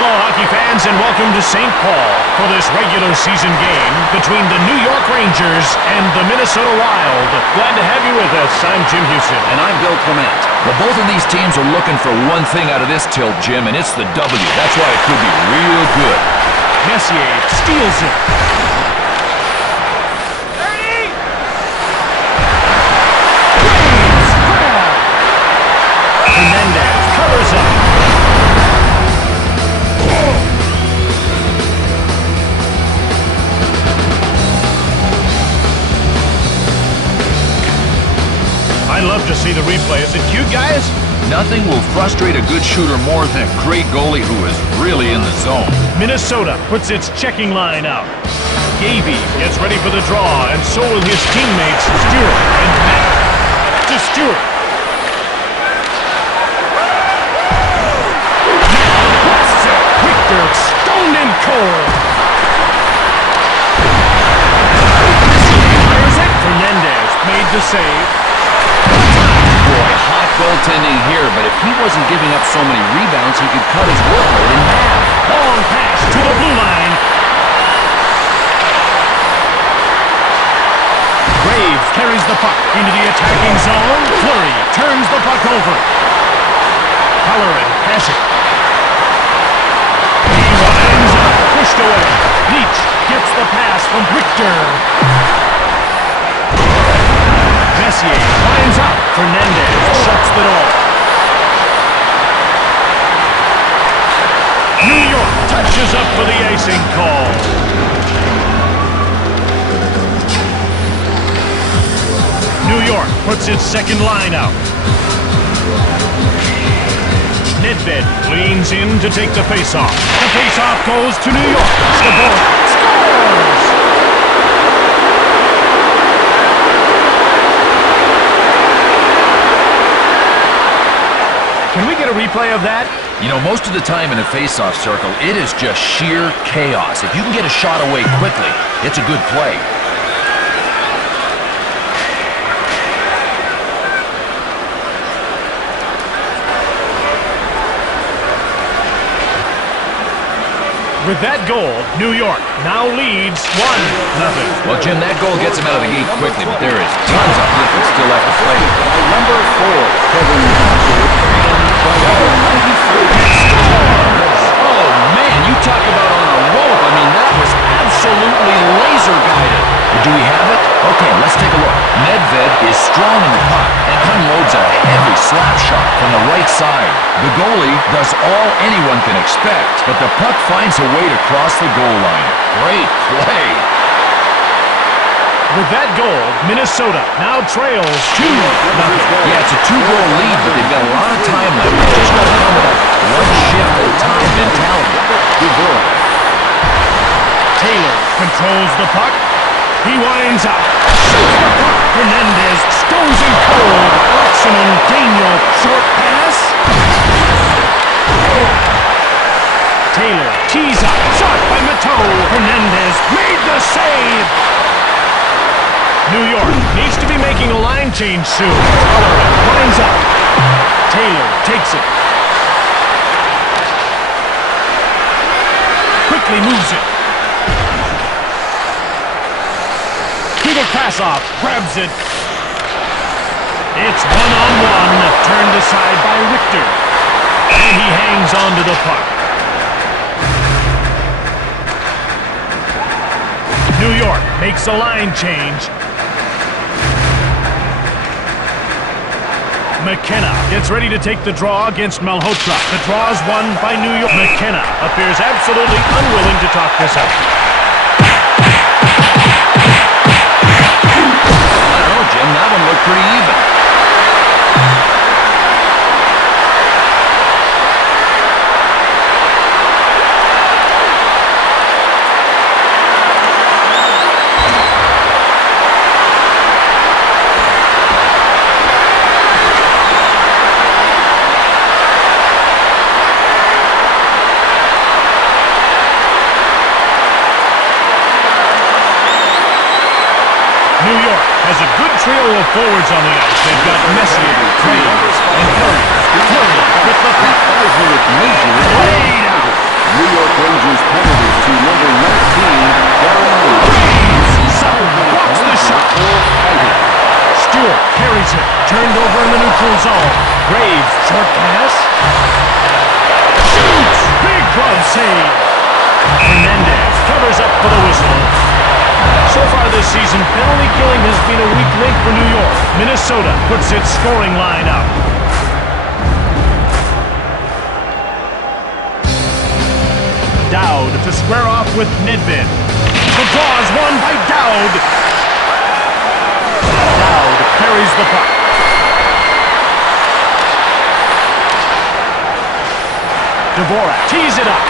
Hello, hockey fans, and welcome to St. Paul for this regular season game between the New York Rangers and the Minnesota Wild. Glad to have you with us. I'm Jim Houston. And I'm Bill Clement. Well, both of these teams are looking for one thing out of this tilt, Jim, and it's the W. That's why it could be real good. Messier steals it. Hernandez covers up. I love to see the replay. Is it cute, guys? Nothing will frustrate a good shooter more than a great goalie who is really in the zone. Minnesota puts its checking line out. Gavey gets ready for the draw, and so will his teammates Stewart and Matt. To Stewart. Victor stoned in cold. Fires it. Fernandez made the save. Boy, hot goaltending here, but if he wasn't giving up so many rebounds, he could cut his workload in half. Long pass to the blue line. Graves carries the puck into the attacking zone. Fleury turns the puck over. Halloran has it. He winds up, pushed away. Leach gets the pass from Victor. Messier lines up. Fernandez shuts the door. New York touches up for the icing call. New York puts its second line out. Nedved leans in to take the faceoff. The faceoff goes to New York. Stabora scores! Can we get a replay of that? You know, most of the time in a face-off circle, it is just sheer chaos. If you can get a shot away quickly, it's a good play. With that goal, New York now leads 1-0. Well, Jim, that goal gets him out of the gate quickly, but there is tons of hockey still left to play. Number 4, Kevin Oh, man, you talk about on a rope. I mean, that was absolutely laser-guided. Do we have it? Okay, let's take a look. Nedved is strong in the puck and unloads a heavy slap shot from the right side. The goalie does all anyone can expect, but the puck finds a way to cross the goal line. Great play. With that goal, Minnesota now trails 2-0. Yeah, it's a 2-goal lead, but they've got a lot of time left. They've just got to come with a one shift at a time mentality. Good goal. Taylor controls the puck. He winds up. Shoots the puck. Hernandez stones in cold. Oxenham, Daniel, short pass. Taylor tees up. Shot by Mateau. Hernandez made the save. New York needs to be making a line change soon. Halloran winds up. Taylor takes it. Quickly moves it. Pass-off, grabs it. It's one-on-one, turned aside by Richter. And he hangs on to the puck. New York makes a line change. McKenna gets ready to take the draw against Malhotra. The draw is won by New York. McKenna appears absolutely unwilling to talk this out. Jim, that one looked pretty even. New York has a good trio of forwards on the ice. They've got Messier, Graves, and Fleury. Fleury with the puck. Laid out. Graves, short pass. Shoots! Big glove save. Hernandez covers up for the whistle. So far this season, penalty killing has been a weak link for New York. Minnesota puts its scoring line up. Dowd to square off with Nedved. The draw is won by Dowd. Dowd carries the puck. Dvorak tees it up.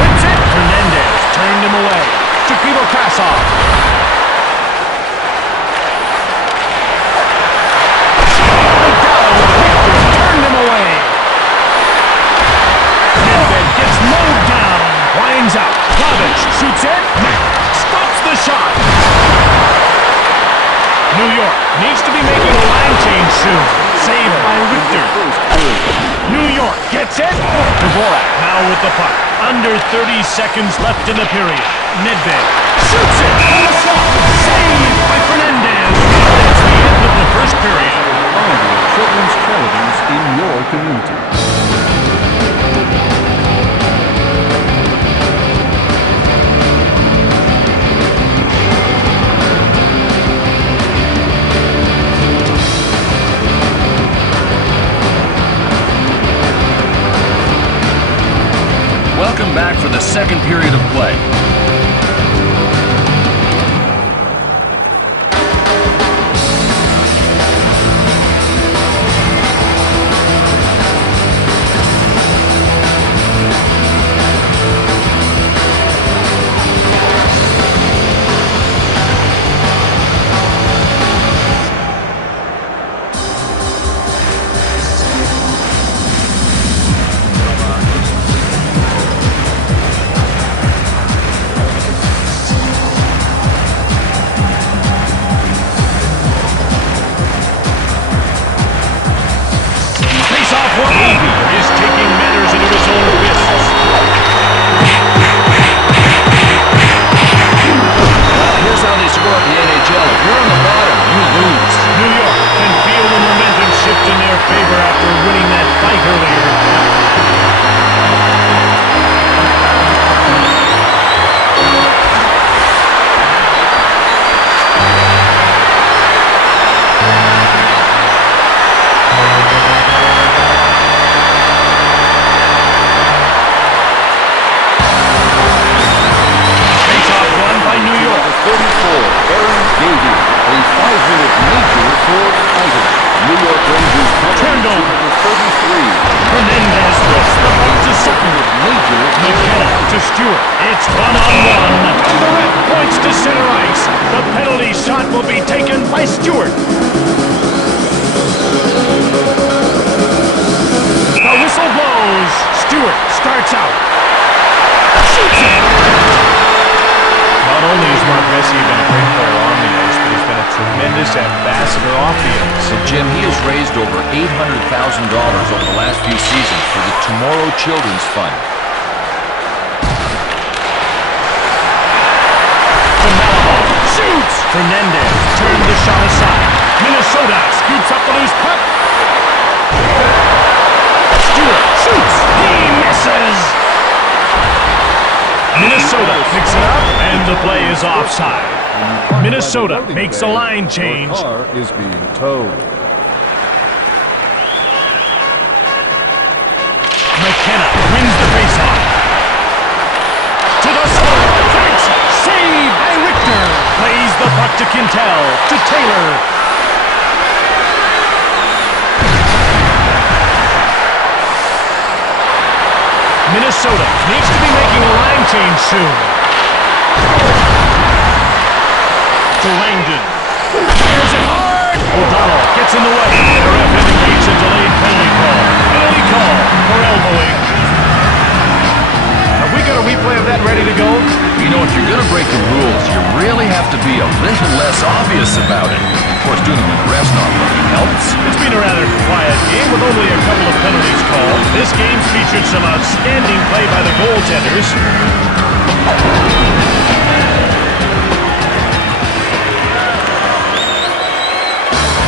Whips it. Hernandez turned him away. To Krasov. Turned him away. Nedved gets mowed down. Winds out. Kravitz shoots it. Stops the shot. New York needs to be making a line change soon. Saved by Richter. New York gets it. Dvorak now with the puck. Under 30 seconds left in the period. Nedved shoots it from the slot. Saved by Fernandez. That's the end of the first period. Children's charities in your community. Welcome back for the second period of play. Is taking matters into his own fists. Here's how they score at the NHL. If you're on the bottom, you lose. New York can feel the momentum shift in their favor after winning that fight earlier. New York Rangers Turned over. number 33. Hernandez lifts the puck to second. McKenna to Stewart. It's one-on-one. And the ref points to center ice. The penalty shot will be taken by Stewart. The whistle blows. Stewart starts out. Shoots it. Not only has Mark Messier been a great player on the ice, but he's been a tremendous ambassador off the ice. So, Jim, he has raised over $800,000 over the last few seasons for the Tomorrow Children's Fund. To Malahov. Shoots! Fernandez turned the shot aside. Minnesota scoops up the loose puck. Stewart shoots. He misses. Minnesota picks it up, and the play is offside. Minnesota makes a line change. Car is being towed. McKenna wins the faceoff. To the slot. Thanks. Save by Richter. Plays the puck to Quintel. To Taylor. Minnesota needs to be making a line change soon. To Langdon. Here's it hard. O'Donnell gets in the way. The ref indicates a delayed penalty call. Penalty call for elbowing. Have we got a replay of that ready to go? You know, if you're going to break the rules, you really have to be a little less obvious about it. Of course, doing it with the refs not looking helps. It's been a rather quiet game with only a couple of penalties called. This game's featured some outstanding play by the goaltenders.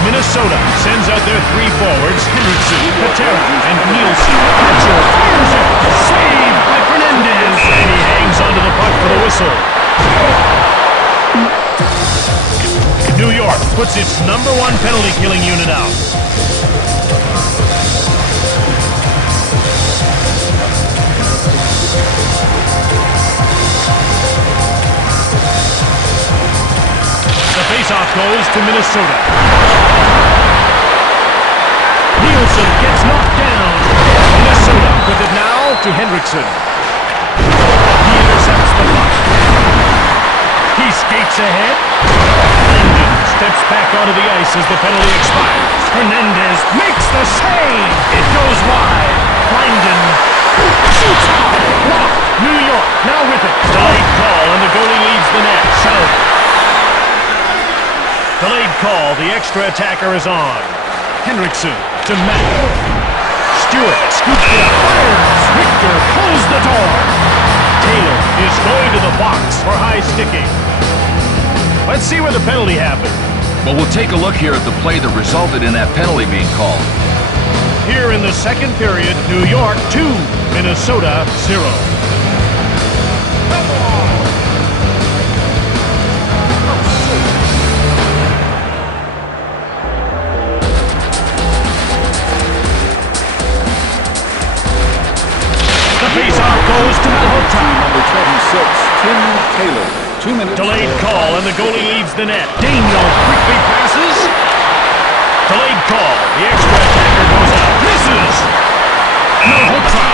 Minnesota sends out their three forwards, Henriksen, Patera, and Nielsen. Hatcher fires it. Saved by Fernandez. And he hangs onto the puck for the whistle. New York puts its number one penalty-killing unit out. The faceoff goes to Minnesota. Nielsen gets knocked down. Minnesota with it now to Henriksen. He intercepts the puck. He skates ahead. Langdon steps back onto the ice as the penalty expires. Hernandez makes the save. It goes wide. Langdon shoots high. Blocked. New York now with it. Delayed call and the goalie leaves the net. Shot. Delayed call. The extra attacker is on. Henriksen to Matt. Stewart scoops it up. Fires. Victor pulls the door. Taylor is going to the box for high sticking. Let's see where the penalty happened. Well, we'll take a look here at the play that resulted in that penalty being called. Here in the second period, New York 2, Minnesota 0. The faceoff goes to Malhotra. Number 26, Tim Taylor. 2 minutes. Delayed call, and the goalie leaves the net. Daniel quickly passes. Delayed call. The extra attacker goes out. Misses. Malhotra.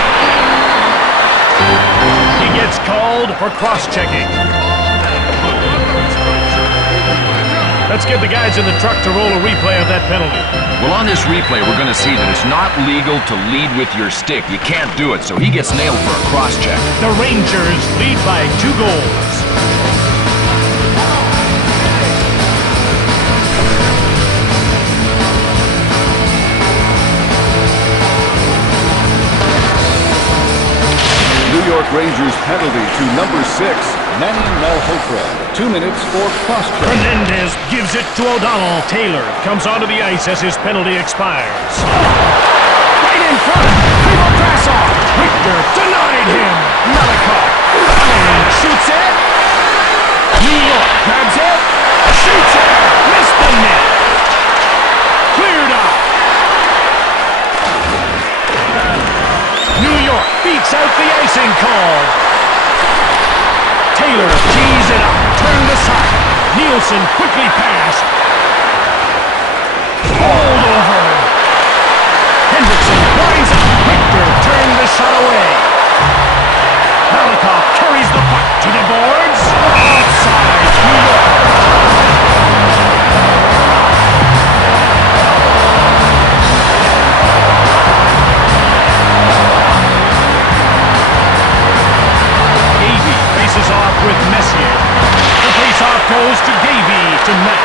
He gets called for cross-checking. Let's get the guys in the truck to roll a replay of that penalty. Well, on this replay, we're going to see that it's not legal to lead with your stick. You can't do it, so he gets nailed for a cross-check. The Rangers lead by 2 goals. New York Rangers penalty to number 6, Manny Malhotra. 2 minutes for cross-check. Fernandez gives it to O'Donnell. Taylor comes onto the ice as his penalty expires. Right in front! People pass off! Victor denied him! Melikov shoots it! New York grabs it! Shoots it! Missed the net! Cleared out! New York beats out the icing call! Taylor tees it up, turned aside. Nielsen quickly passed. Rolled over. Henriksen winds up. Victor turned the shot away. Melikov carries the puck to the boards. Outside, New York. Off with Messier. The faceoff goes to Davey to Matt.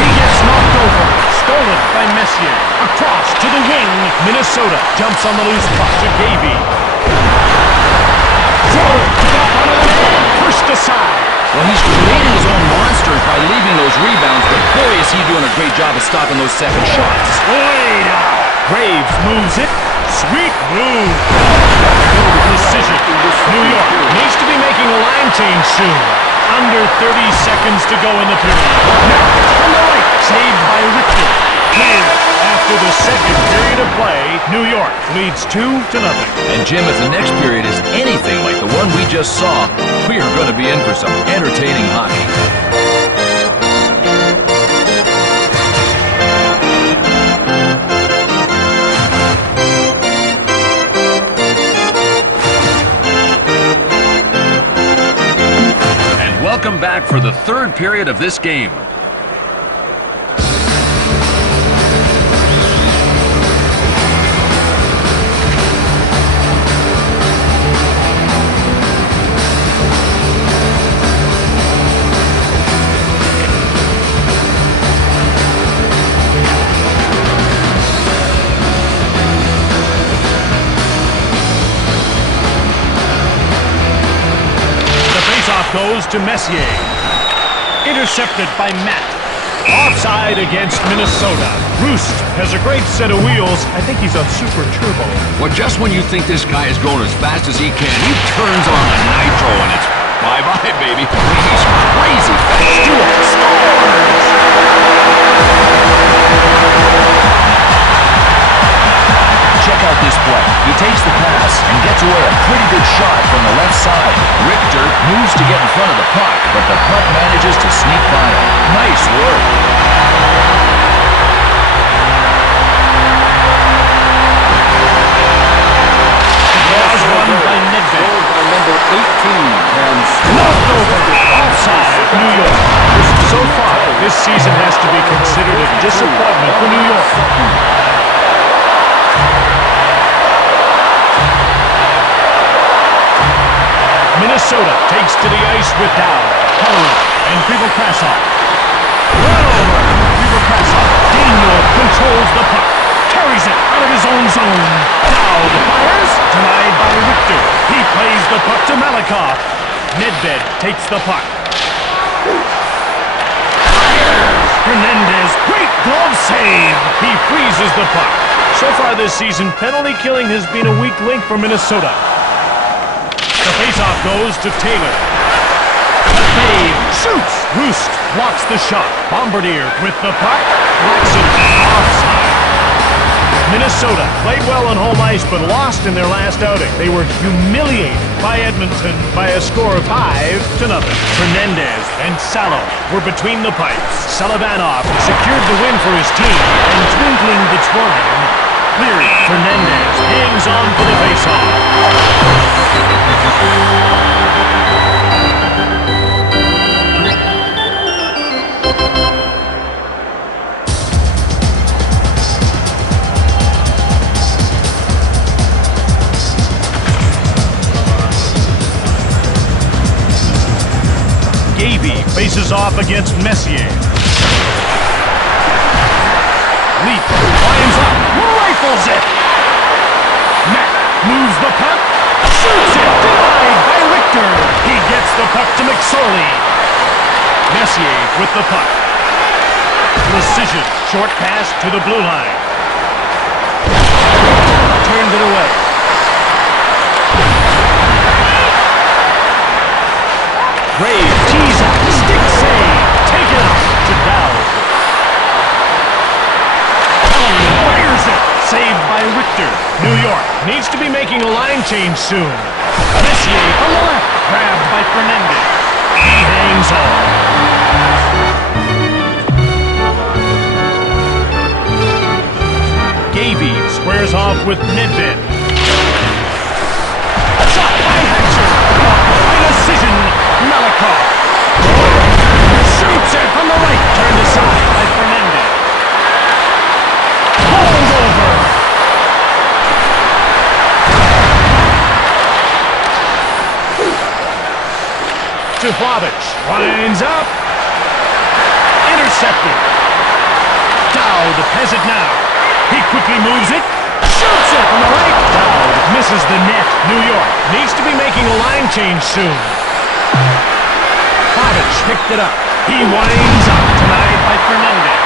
He gets knocked over. Stolen by Messier. Across to the wing. Minnesota jumps on the loose puck to Davey. Throw it to the front of the net. Pushed aside. Well, he's creating his own monsters by leaving those rebounds, but boy, is he doing a great job of stopping those second shots. Way down. Graves moves it. Sweet move. Precision. New York needs to be making a line change soon. Under 30 seconds to go in the period. Now, from the right, saved by Richter. Clear. After the second period of play, New York leads 2-0. And Jim, if the next period is anything like the one we just saw, we are going to be in for some entertaining hockey. Welcome back for the third period of this game. Goes to Messier. Intercepted by Matt. Offside against Minnesota. Roost has a great set of wheels. I think he's on super turbo. Well, just when you think this guy is going as fast as he can, he turns on the nitro and it's bye-bye, baby. He's crazy fast. Stewart scores! Check out this play. He takes the pass and gets away a pretty good shot from the left side. Richter moves to get in front of the puck, but the puck manages to sneak by him. Nice work. Draws one by Nedved. By number 18 and Knocked over. Offside, New York. So far, this season has to be considered a disappointment for New York. Minnesota takes to the ice with Dow, Holloway, and Krivokrasov. Run over! Krivokrasov. Daniel controls the puck. Carries it out of his own zone. Dow fires. Denied by Richter. He plays the puck to Malikov. Nedved takes the puck. Hernandez, great glove save. He freezes the puck. So far this season, penalty killing has been a weak link for Minnesota. The faceoff goes to Taylor. The save. Shoots. Roost blocks the shot. Bombardier with the puck. Laxon offside. Minnesota played well on home ice but lost in their last outing. They were humiliated by Edmonton by a score of 5-0. Hernandez and Salo were between the pipes. Solovanov secured the win for his team, and twinkling the twine, Cleary. Hernandez hangs on for the faceoff. Gavey faces off against Messier. Leap climbs up, rifles it. Mack moves the puck, shoots it, denied by Richter. He gets the puck to McSorley. Messier with the puck. Precision, short pass to the blue line. Turned it away. Brave tees up, stick save, taken out to Dowd. Fires it, saved by Richter. New York needs to be making a line change soon. Messier from the left, grabbed by Fernandez. He hangs on. Gavey squares off with Nedved. Shot by Hatcher. By decision. Malikov shoots it from the right, turned aside by Fernandez. Pulled over. To Flavich, winds up, intercepted. Dowd has it now. He quickly moves it, shoots it from the right. Dowd misses the net. New York needs to be making a line change soon. Flavich picked it up. He winds up, denied by Fernandez.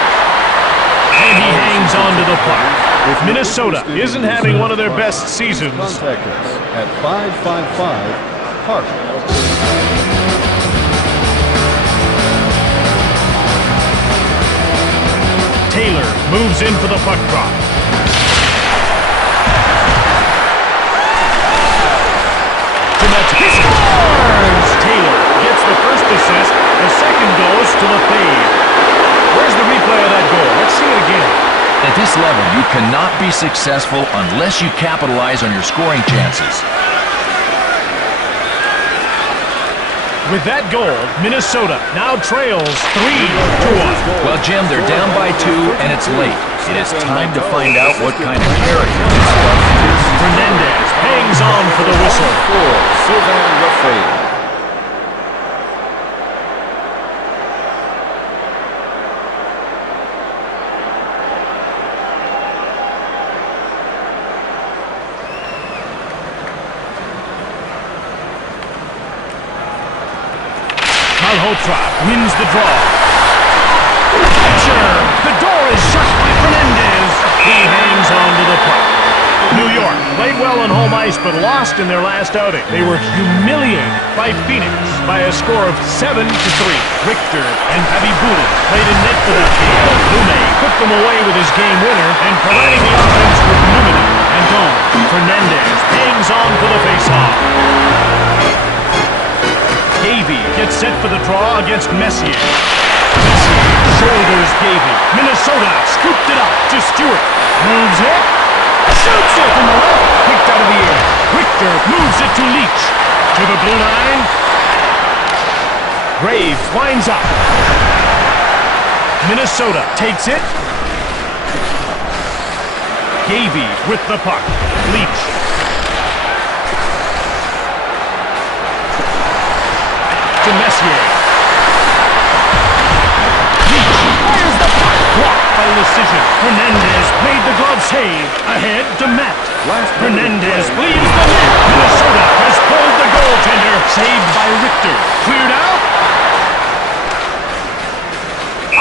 And he hangs on to the puck. If Minnesota isn't having one of their best seasons. Contact us at 555-PARK. Taylor moves in for the puck drop. He scores! Taylor gets the first assist. The second goes to the fade. Where's the replay of that goal? Let's see it again. At this level, you cannot be successful unless you capitalize on your scoring chances. With that goal, Minnesota now trails 3-1. Well, Jim, they're down by 2, and it's late. It is time to find out what kind of character this club is. Hernandez hangs on for the whistle. Sylvain Lefebvre. Malhotra wins the draw. The door is shut by Fernandez. He hangs on to the puck. New York played well on home ice but lost in their last outing. They were humiliated by Phoenix by a score of 7-3. Richter and Buda played in net for that game. Lume put them away with his game winner and providing the offense with Lumina and Dome. Fernandez hangs on for the faceoff. Gavey gets set for the draw against Messier. Messier shoulders Gavey. Minnesota scooped it up to Stewart. Moves it. Shoots it from the left. Picked out of the air. Richter moves it to Leach. To the blue line. Graves winds up. Minnesota takes it. Gavey with the puck. Leach. To Messier. Leach fires the puck. Blocked by Lecision. Fernandez made the glove save. Ahead to Matt. Fernandez leaves the net. Minnesota has pulled the goaltender. Saved by Richter. Cleared out.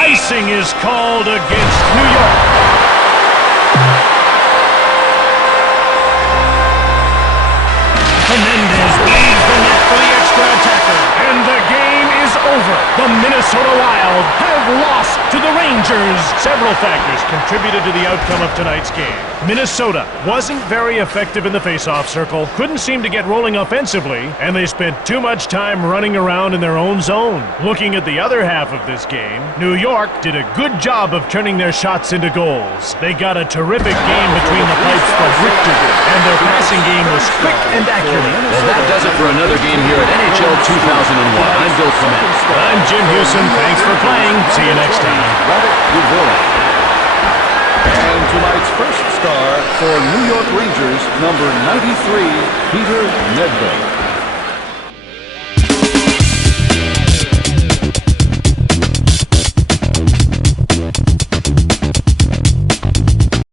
Icing is called against New York. Fernandez leaves the net for the extra attacker. And the game is over. The Minnesota Wild have lost to the Rangers. Several factors contributed to the outcome of tonight's game. Minnesota wasn't very effective in the faceoff circle, couldn't seem to get rolling offensively, and they spent too much time running around in their own zone. Looking at the other half of this game, New York did a good job of turning their shots into goals. They got a terrific game between the pipes from Richter, and their passing game was quick and accurate. Well, that does it for another game here at NHL 2001. I'm Bill Clement. I'm Jim Hewson. Thanks for playing. See you next time. And tonight's first star for New York Rangers, number 93, Peter Nedved.